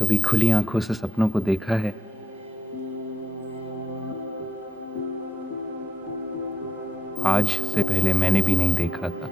कभी खुली आंखों से सपनों को देखा है? आज से पहले मैंने भी नहीं देखा था।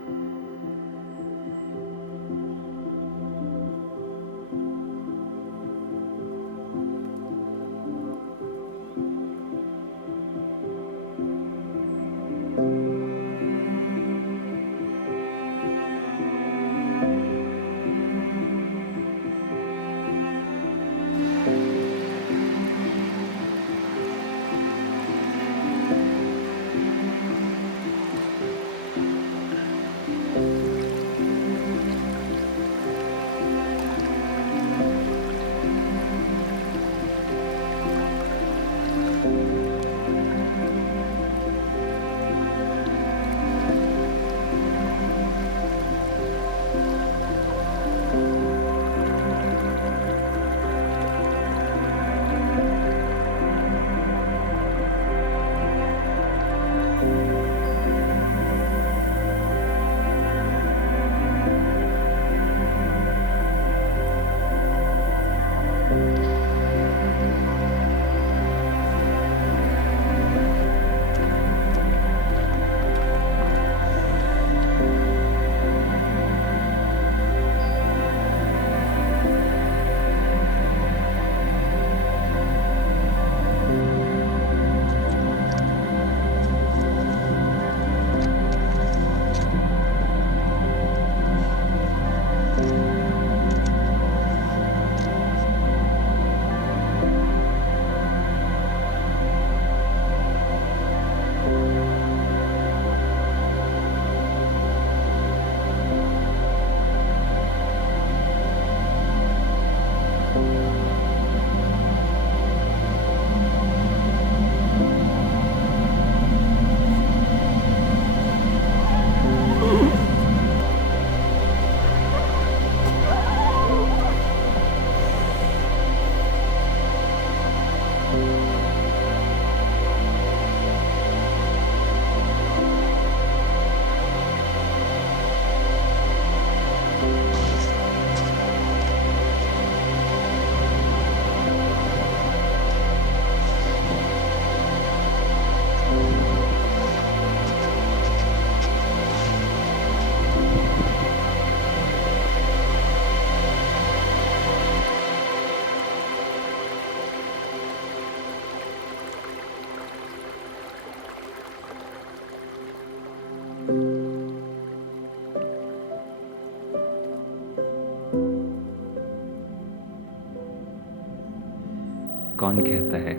कौन कहता है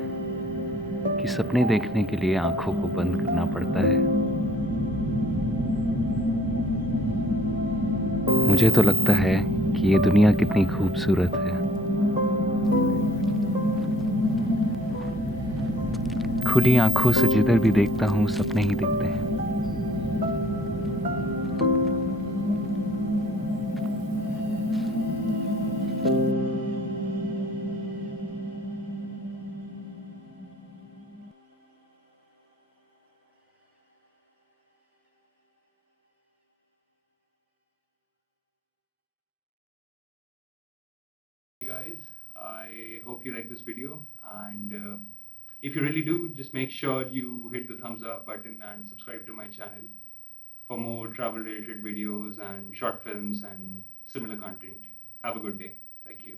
कि सपने देखने के लिए आंखों को बंद करना पड़ता है? मुझे तो लगता है कि ये दुनिया कितनी खूबसूरत है। खुली आंखों से जिधर भी देखता हूँ सपने ही दिखते हैं। Hey guys, I hope you like this video, and if you really do, just make sure you hit the thumbs up button and subscribe to my channel for more travel related videos and short films and similar content. Have a good day. Thank you.